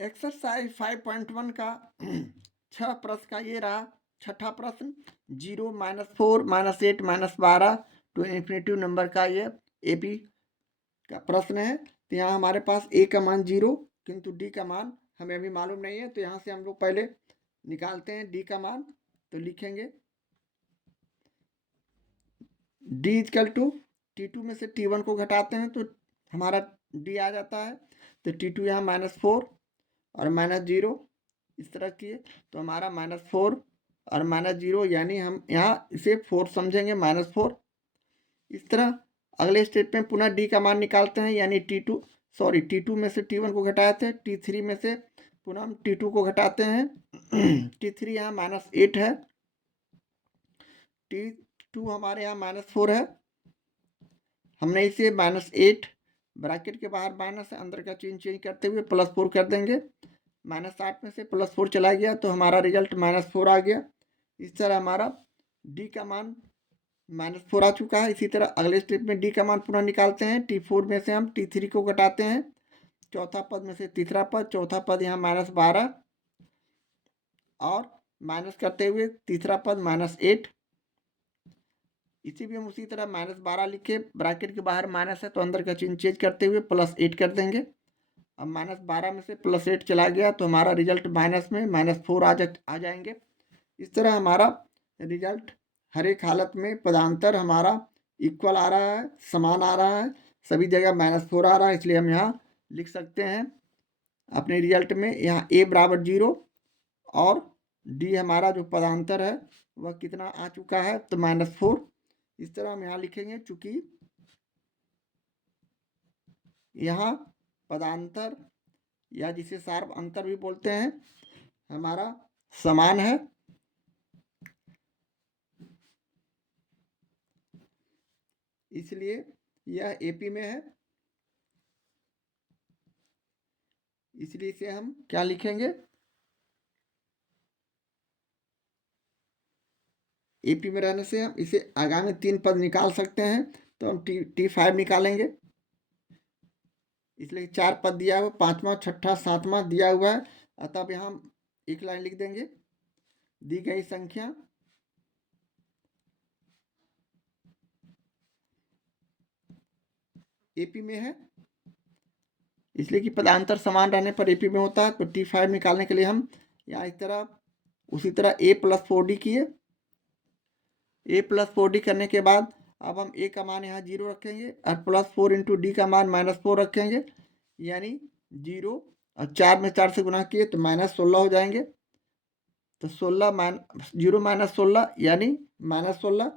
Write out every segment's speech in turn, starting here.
Exercise 5.1 का 6 प्रश्न का ये रहा छठा प्रश्न। 0 -4 -8 -12 टू इन्फिनेटिव नंबर का ये एपी का प्रश्न है। तो यहाँ हमारे पास ए का मान 0 किंतु डी का मान हमें अभी मालूम नहीं है, तो यहाँ से हम लोग पहले निकालते हैं डी का मान। तो लिखेंगे डी इजकल टू T2 में से T1 को घटाते हैं तो हमारा डी आ जाता है। तो T2 यहाँ -4 और -0 इस तरह किए तो हमारा -4 और -0, यानी हम यहाँ इसे 4 समझेंगे -4। इस तरह अगले स्टेप में पुनः डी का मान निकालते हैं, यानी T2 में से T1 को घटाए थे, T3 में से पुनः हम T2 को घटाते हैं। T3 यहाँ -8 है, T2 हमारे यहाँ -4 है। हमने इसे -8 ब्रैकेट के बाहर माइनस है, अंदर का चिन्ह चेंज करते हुए +4 कर देंगे। -8 में से +4 चला गया तो हमारा रिजल्ट -4 आ गया। इस तरह हमारा डी का मान -4 आ चुका है। इसी तरह अगले स्टेप में डी का मान पुनः निकालते हैं। T4 में से हम T3 को घटाते हैं, चौथा पद में से तीसरा पद, चौथा पद यहाँ -12 और माइनस करते हुए तीसरा पद -8। इसी भी हम उसी तरह -12 लिखे, ब्रैकेट के बाहर माइनस है तो अंदर का चिन्ह चेंज करते हुए +8 कर देंगे। अब -12 में से +8 चला गया तो हमारा रिजल्ट माइनस में -4 आ जाएंगे। इस तरह हमारा रिजल्ट हर एक हालत में पदांतर हमारा इक्वल आ रहा है, समान आ रहा है, सभी जगह -4 आ रहा है। इसलिए हम यहाँ लिख सकते हैं अपने रिजल्ट में यहाँ a बराबर 0 और d हमारा जो पदांतर है वह कितना आ चुका है, तो -4। इस तरह हम यहाँ लिखेंगे, चूंकि यहाँ पदांतर या जिसे सार्व अंतर भी बोलते हैं हमारा समान है, इसलिए यह एपी में है। इसलिए इसे हम क्या लिखेंगे, एपी में रहने से हम इसे आगामी 3 पद निकाल सकते हैं। तो हम T5 निकालेंगे, इसलिए 4 पद दिया हुआ, 5वां 6ठा 7वां दिया हुआ है। अतः यहाँ हम एक लाइन लिख देंगे, दी गई संख्या एपी में है, इसलिए कि पदांतर समान रहने पर एपी में होता है। तो T5 निकालने के लिए हम यहाँ इस तरह उसी तरह a+4d किए। a+4d करने के बाद अब हम a का मान यहाँ 0 रखेंगे और +4 इंटू डी का मान -4 रखेंगे, यानी 0 और 4 में 4 से गुना किए तो -16 हो जाएंगे। तो 0 - 16 यानी -16।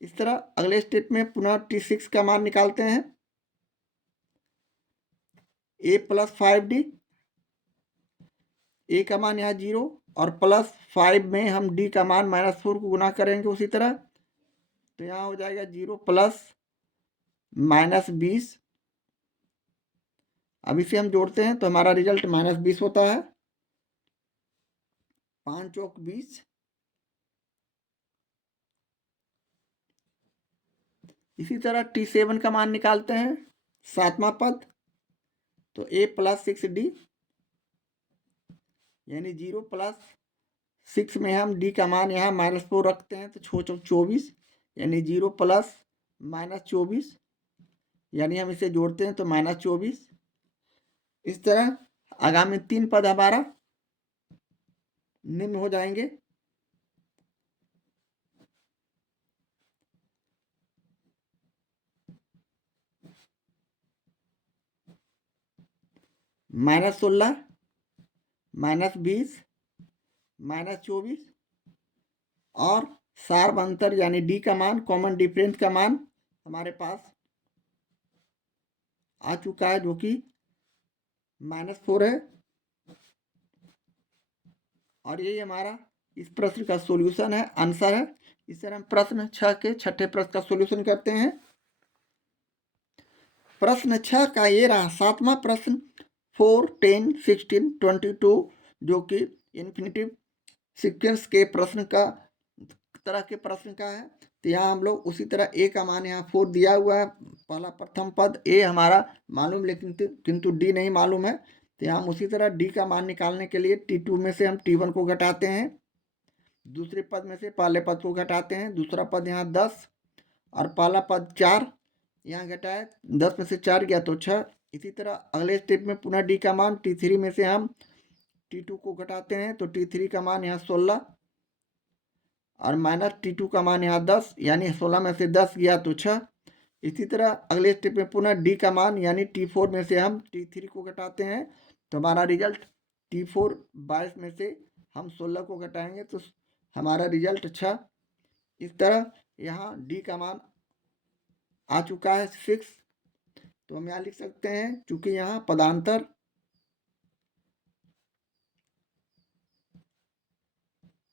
इस तरह अगले स्टेप में पुनः T6 का मान निकालते हैं, a+5d, a का मान यहाँ 0 और +5 में हम d का मान -4 को गुना करेंगे उसी तरह, तो यहाँ हो जाएगा 0 + -20। अब इसे हम जोड़ते हैं तो हमारा रिजल्ट -20 होता है, 5 चौक 20। इसी तरह T7 का मान निकालते हैं, 7वां पद, तो a+6d यानी 0 + 6 में हम d का मान यहाँ -4 रखते हैं तो 6 चौक 24 यानी 0 + -24, यानी हम इसे जोड़ते हैं तो -24। इस तरह आगामी 3 पद हमारा निम्न हो जाएंगे, -16 -20 -24 और सार्व अंतर यानी डी का मान, कॉमन डिफरेंस का मान हमारे पास आ चुका है, जो कि -4 है। और यही हमारा इस प्रश्न का सॉल्यूशन है, आंसर है। इस तरह हम प्रश्न 6 के छठे प्रश्न का सॉल्यूशन करते हैं। प्रश्न 6 का ये रहा 7वां प्रश्न, 4, 10, 16, 22 जो कि इन्फिनेटिव सीक्वेंस के प्रश्न का तरह के प्रश्न का है। तो यहाँ हम लोग उसी तरह a का मान यहाँ 4 दिया हुआ है, पहला प्रथम पद a हमारा मालूम, लेकिन किंतु d नहीं मालूम है। तो यहाँ हम उसी तरह डी का मान निकालने के लिए T2 में से हम T1 को घटाते हैं, दूसरे पद में से पहले पद को घटाते हैं, दूसरा पद यहाँ 10 और पहला पद 4, यहाँ घटाए 10 में से 4 गया तो 6। इसी तरह अगले स्टेप में पुनः डी का मान T3 में से हम T2 को घटाते हैं, तो T3 का मान यहाँ 16 और माइनस T2 का मान यहाँ 10, यानी 16 में से 10 गया तो 6। इसी तरह अगले स्टेप में पुनः डी का मान यानी T4 में से हम T3 को घटाते हैं, तो हमारा रिजल्ट T4 22 में से हम 16 को घटाएंगे तो हमारा रिजल्ट 6। इस तरह यहाँ डी का मान आ चुका है 6, तो हम यहाँ लिख सकते हैं चूंकि यहाँ पदांतर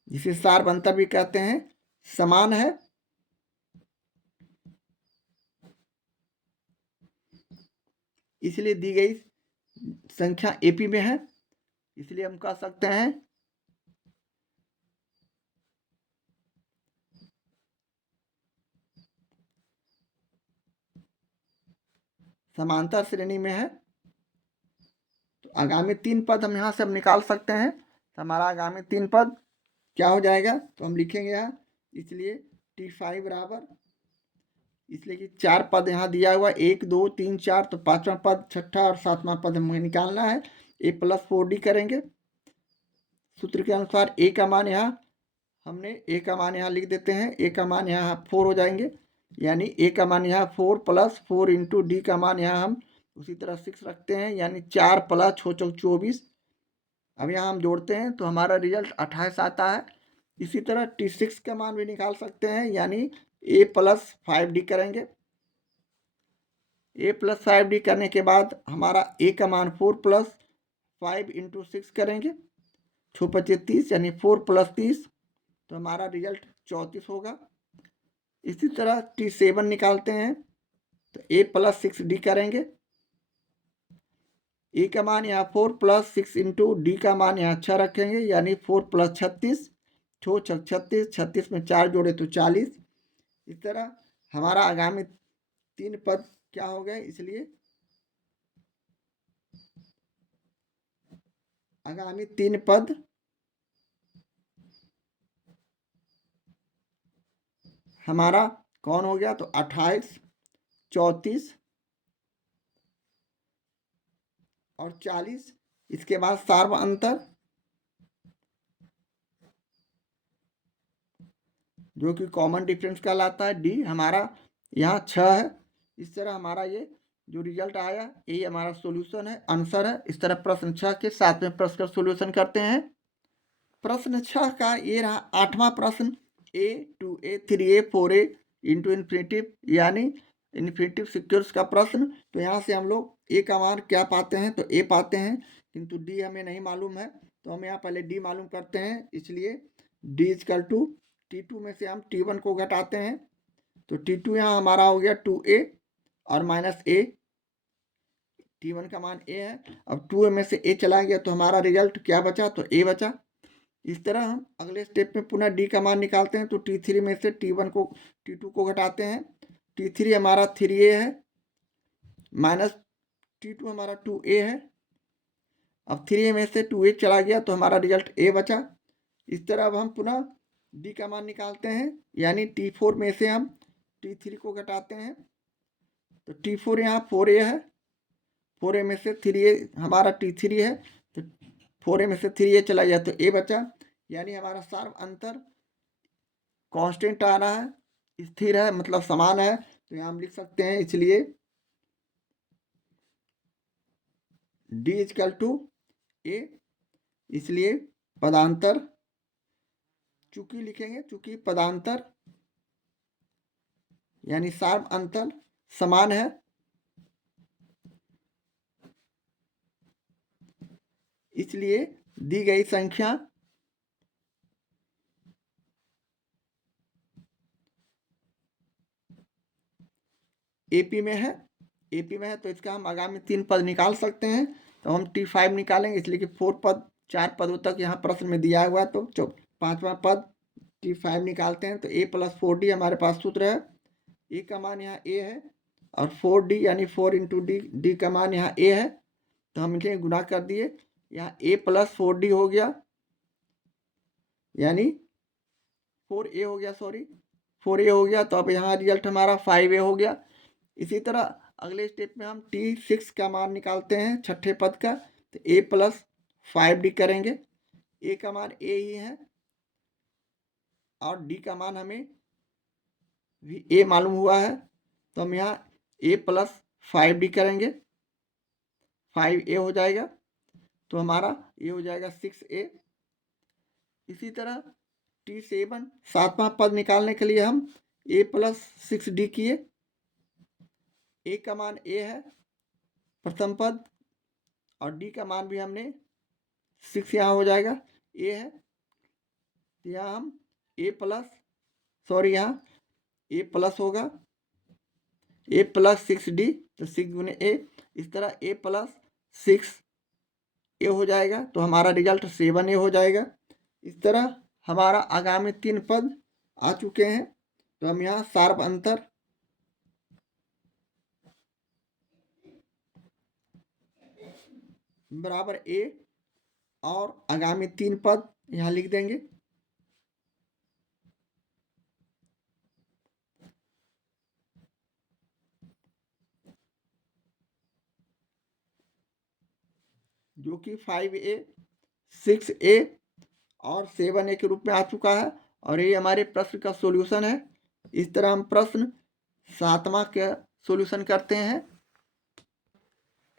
जिसे सार्व अंतर भी कहते हैं समान है, इसलिए दी गई संख्या एपी में है, इसलिए हम कह सकते हैं समांतर श्रेणी में है। तो आगामी 3 पद हम यहाँ से हम निकाल सकते हैं, तो हमारा आगामी 3 पद क्या हो जाएगा, तो हम लिखेंगे यहाँ, इसलिए T5 बराबर, इसलिए कि 4 पद यहाँ दिया हुआ 1 2 3 4, तो 5वां पद, 6ठा और 7वां पद हमें निकालना है। A+4D करेंगे सूत्र के अनुसार। ए का मान यहाँ हमने ए का मान यहाँ लिख देते हैं, ए का मान यहाँ 4 हो जाएंगे, यानी ए का मान यहाँ 4 + 4 इंटू डी का मान यहाँ हम उसी तरह 6 रखते हैं, यानी 4 + 6 = 24। अब यहाँ हम जोड़ते हैं तो हमारा रिजल्ट 28 आता है। इसी तरह T6 का मान भी निकाल सकते हैं, यानी A+5D करेंगे। A+5D करने के बाद हमारा ए का मान 4 + 5 इंटू 6 करेंगे, 6 × 25 = 30, यानी 4 + 30, तो हमारा रिजल्ट 34 होगा। इसी तरह T7 निकालते हैं, तो A+6D करेंगे, ए का मान यहाँ 4 + 6 इंटू डी का मान यहाँ 6 रखेंगे, यानी 4 + 36, 6 × 36, 36 में 4 जोड़े तो 40। इस तरह हमारा आगामी 3 पद क्या हो गए, इसलिए आगामी 3 पद हमारा कौन हो गया, तो 28, 34 और 40। इसके बाद सार्व अंतर जो कि कॉमन डिफरेंस कहलाता है, डी हमारा यहाँ 6 है। इस तरह हमारा ये जो रिजल्ट आया ये हमारा सॉल्यूशन है, आंसर है। इस तरह प्रश्न 6 के 7वें प्रश्न का सॉल्यूशन करते हैं। प्रश्न 6 का ये रहा 8वां प्रश्न, A 2A 3A 4A into infinitive यानी इन्फिनेटिव सिक्योर्स का प्रश्न। तो यहाँ से हम लोग ए का मान क्या पाते हैं, तो ए पाते हैं, किंतु डी हमें नहीं मालूम है, तो हम यहाँ पहले डी मालूम करते हैं। इसलिए डी = T2 में से हम T1 को घटाते हैं, तो T2 यहाँ हमारा हो गया 2A और माइनस A, T1 का मान A है। अब 2A में से A चला गया तो हमारा रिजल्ट क्या बचा, तो A बचा। इस तरह हम अगले स्टेप में पुनः डी का मान निकालते हैं, तो T3 में से T2 को घटाते हैं, T3 हमारा 3A है, माइनस T2 हमारा 2A है। अब 3A में से 2A चला गया तो हमारा रिजल्ट A बचा। इस तरह अब हम पुनः डी का मान निकालते हैं, यानी T4 में से हम T3 को घटाते हैं, तो T4 यहाँ 4A है, 4A में से 3A हमारा T3 है, तो 4A में से 3A चला गया तो A बचा, यानी हमारा सार्व अंतर कांस्टेंट आ रहा है, स्थिर है, मतलब समान है। तो यहाँ हम लिख सकते हैं, इसलिए D = A, इसलिए पदांतर चूंकि लिखेंगे, चूंकि पदांतर यानी सार्व अंतर समान है, इसलिए दी गई संख्या एपी में है। एपी में है तो इसका हम आगामी 3 पद निकाल सकते हैं। तो हम T5 निकालेंगे, इसलिए कि 4 पदों तक यहाँ प्रश्न में दिया हुआ है, तो 5वां पद T5 निकालते हैं, तो A+4D हमारे पास सूत्र है। ए का मान यहाँ A है और 4D यानी 4 इंटू डी का मान यहाँ A है, तो हम इनके गुणा कर दिए, यहाँ a प्लस 4d हो गया, यानी 4a हो गया, सॉरी 4a हो गया। तो अब यहाँ रिजल्ट हमारा 5a हो गया। इसी तरह अगले स्टेप में हम T6 का मान निकालते हैं, छठे पद का। तो a प्लस 5d करेंगे, a का मान a ही है और d का मान हमें भी a मालूम हुआ है। तो हम यहाँ a प्लस 5d करेंगे, 5a हो जाएगा। तो हमारा ये हो जाएगा 6a। इसी तरह T7 सातवां पद निकालने के लिए हम a प्लस 6d किए, a का मान a है प्रथम पद और d का मान भी हमने 6 यहाँ हो जाएगा, a है। तो यहाँ हम a प्लस, सॉरी यहाँ a प्लस होगा, a प्लस 6d, तो 6 गुने a। इस तरह a प्लस 6a हो जाएगा। तो हमारा रिजल्ट 7a हो जाएगा। इस तरह हमारा आगामी 3 पद आ चुके हैं। तो हम यहाँ शार्प अंतर बराबर a और आगामी 3 पद यहाँ लिख देंगे। जो कि 5a, 6a और 7a के रूप में आ चुका है और ये हमारे प्रश्न का सॉल्यूशन है। इस तरह हम प्रश्न 7वां का सॉल्यूशन करते हैं।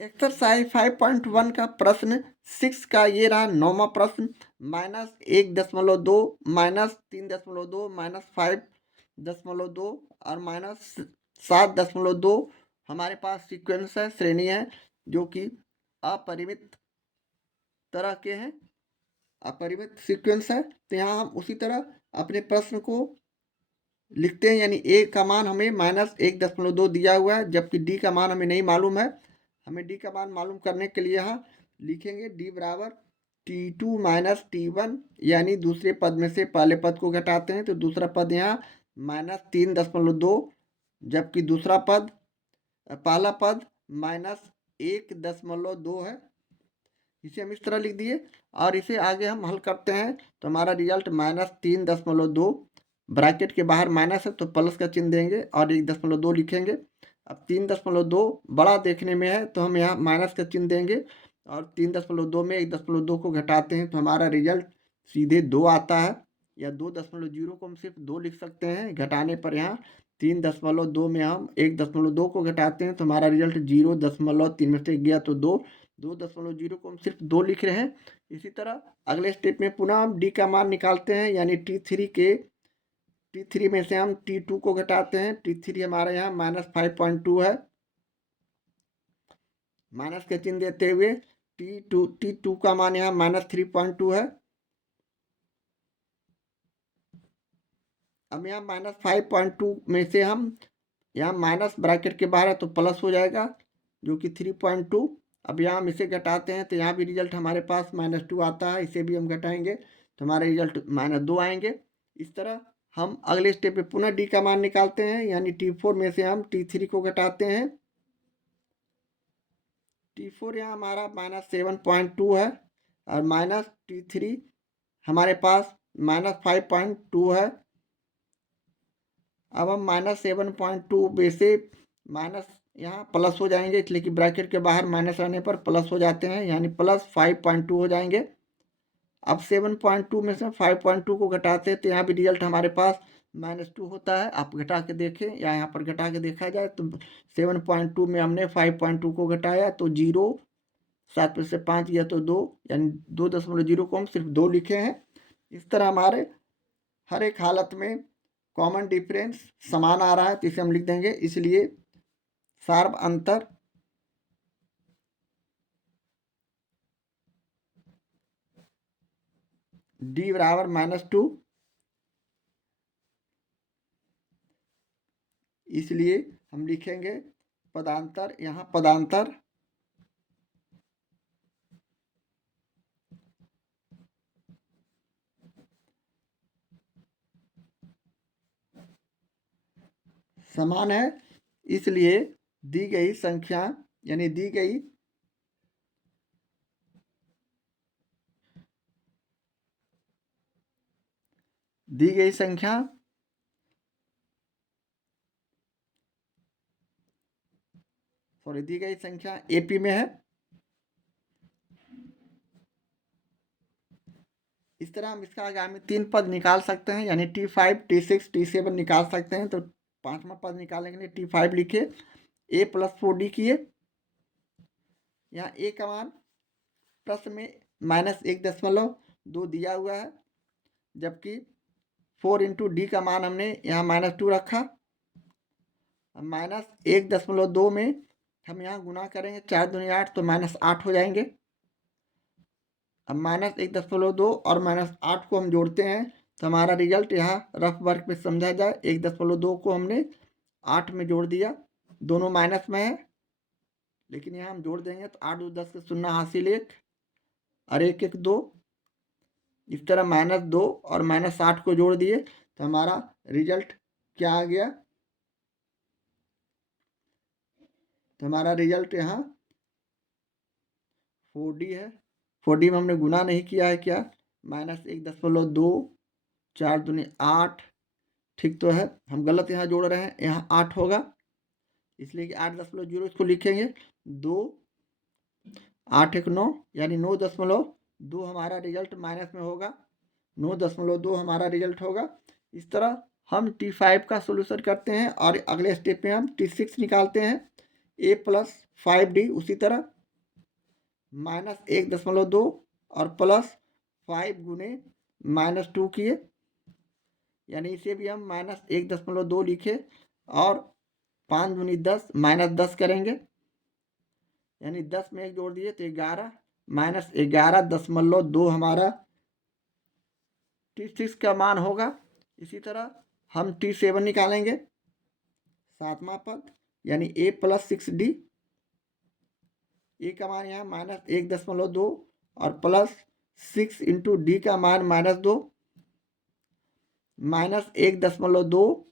एक्सरसाइज 5.1 का प्रश्न 6 का ये रहा 9वां प्रश्न। -1.2 -3.2 -5.2 और -7.2 हमारे पास सीक्वेंस है, श्रेणी है, जो कि अपरिमित तरह के हैं, अपरिमित सीक्वेंस है। तो यहाँ हम उसी तरह अपने प्रश्न को लिखते हैं, यानी a का मान हमें -1.2 दिया हुआ है, जबकि d का मान हमें नहीं मालूम है। हमें d का मान मालूम करने के लिए यहाँ लिखेंगे d बराबर T2 माइनस T1, यानी दूसरे पद में से पहले पद को घटाते हैं। तो दूसरा पद यहाँ -3.2, जबकि दूसरा पद, पहला पद -1.2 है। इसे हम इस तरह लिख दिए और इसे आगे हम हल करते हैं। तो हमारा रिजल्ट -3.2, ब्रैकेट के बाहर माइनस है तो प्लस का चिन्ह देंगे और 1.2 लिखेंगे। अब 3.2 बड़ा देखने में है तो हम यहाँ माइनस का चिन्ह देंगे और 3.2 में 1.2 को घटाते हैं तो हमारा रिजल्ट सीधे 2 आता है, या 2.0 को हम सिर्फ 2 लिख सकते हैं घटाने पर। यहाँ 3.2 में हम 1.2 को घटाते हैं तो हमारा रिजल्ट 0.3 में से गया तो 2, 2.0 को हम सिर्फ 2 लिख रहे हैं। इसी तरह अगले स्टेप में पुनः हम डी का मान निकालते हैं, यानी T3 में से हम T2 को घटाते हैं। T3 हमारे यहाँ -5.2 है, माइनस के चिन्ह देते हुए T2 का मान यहाँ -3.2 है। अब यहाँ -5.2 में से हम, यहाँ माइनस ब्रैकेट के बाहर है तो प्लस हो जाएगा, जो कि 3.2। अब यहाँ हम इसे घटाते हैं तो यहाँ भी रिजल्ट हमारे पास -2 आता है, इसे भी हम घटाएंगे तो हमारा रिजल्ट -2 आएंगे। इस तरह हम अगले स्टेप पे पुनः डी का मान निकालते हैं, यानी T4 में से हम T3 को घटाते हैं। T4 यहाँ हमारा -7.2 है और T3 हमारे पास -5.2 है। अब हम -7.2 में से माइनस यहाँ प्लस हो जाएंगे, इसलिए कि ब्रैकेट के बाहर माइनस रहने पर प्लस हो जाते हैं, यानी +5.2 हो जाएंगे। अब 7.2 में से 5.2 को घटाते हैं तो यहाँ भी रिजल्ट हमारे पास -2 होता है। आप घटा के देखें या यहाँ पर घटा के देखा जाए तो 7.2 में हमने 5.2 को घटाया तो 0, 7 में से 5 गया तो 2, यानी 2.0 को हम सिर्फ 2 लिखे हैं। इस तरह हमारे हर एक हालत में कॉमन डिफरेंस समान आ रहा है तो इसे हम लिख देंगे, इसलिए शार्प अंतर d बराबर -2, इसलिए हम लिखेंगे पदांतर, यहाँ पदांतर समान है, इसलिए दी गई संख्या, यानी दी गई दी गई संख्या एपी में है। इस तरह हम इसका आगामी 3 पद निकाल सकते हैं, यानी T5, T6, T7 निकाल सकते हैं। तो 5वां पद निकालने के लिए T5 लिखे, a + 4d किए। यहाँ a का मान प्रश्न में -1.2 दिया हुआ है, जबकि 4 × d का मान हमने यहाँ -2 रखा। -1.2 में हम यहाँ गुना करेंगे, 4 दूनी 8, तो -8 हो जाएंगे। अब -1.2 और -8 को हम जोड़ते हैं, तो हमारा रिजल्ट यहाँ रफ वर्क में समझा जाए। 1.2 को हमने 8 में जोड़ दिया, दोनों माइनस में है, लेकिन यहाँ हम जोड़ देंगे तो 8 × 2 = 10 के 0 हासिल 1 और 1 × 1 = 2। इस तरह -2 और -8 को जोड़ दिए, तो हमारा रिजल्ट क्या आ गया? तो हमारा रिजल्ट यहाँ 4d है। 4d में हमने गुना नहीं किया है क्या? -1.2, 4 दूनी 8, ठीक तो है। हम गलत यहाँ जोड़ रहे हैं, यहाँ 8 होगा, इसलिए कि 8.0 इसको लिखेंगे। 2, 8 × 9 यानी 9.2 हमारा रिजल्ट माइनस में होगा, 9.2 हमारा रिजल्ट होगा। इस तरह हम T5 का सोल्यूशन करते हैं और अगले स्टेप में हम T6 निकालते हैं। a + 5d उसी तरह -1.2 और +5 × -2 किए, यानी इसे भी हम -1.2 लिखे और 5 दूनी 10 -10 करेंगे, यानी 10 में 1 जोड़ दिए तो 11, -11.2 हमारा T6 का मान होगा। इसी तरह हम T7 निकालेंगे, 7वां पद, यानी a + 6d। a का मान यहाँ -1.2 और +6 × d का मान -2, -1.2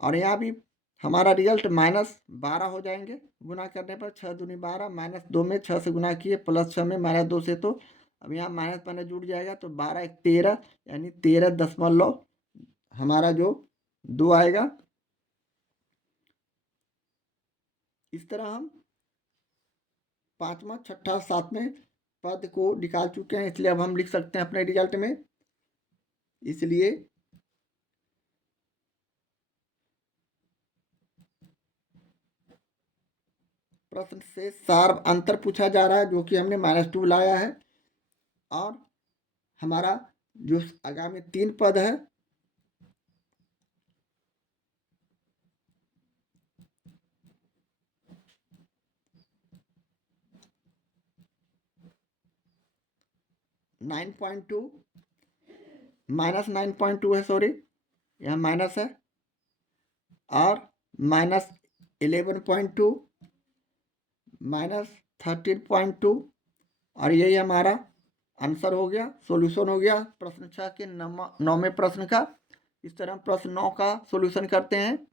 और यहाँ भी हमारा रिजल्ट -12 हो जाएंगे। गुना करने पर 6 दूनी 12, -2 में 6 से गुना किए, +6 में -2 से, तो अब यहाँ माइनस जुड़ जाएगा, तो 12 × 1 = 13, यानी 13 हमारा जो 2 आएगा। इस तरह हम 5वां, 6ठा, 7वें पद को निकाल चुके हैं, इसलिए अब हम लिख सकते हैं अपने रिजल्ट में। इसलिए प्रश्न से सार अंतर पूछा जा रहा है, जो कि हमने -2 लाया है, और हमारा जो आगामी 3 पद है, -9.2 है, सॉरी, यहाँ माइनस है, और -11.2, -13.2, और यही हमारा आंसर हो गया, सॉल्यूशन हो गया प्रश्न 6 के 9वें प्रश्न का। इस तरह हम प्रश्न 9 का सॉल्यूशन करते हैं।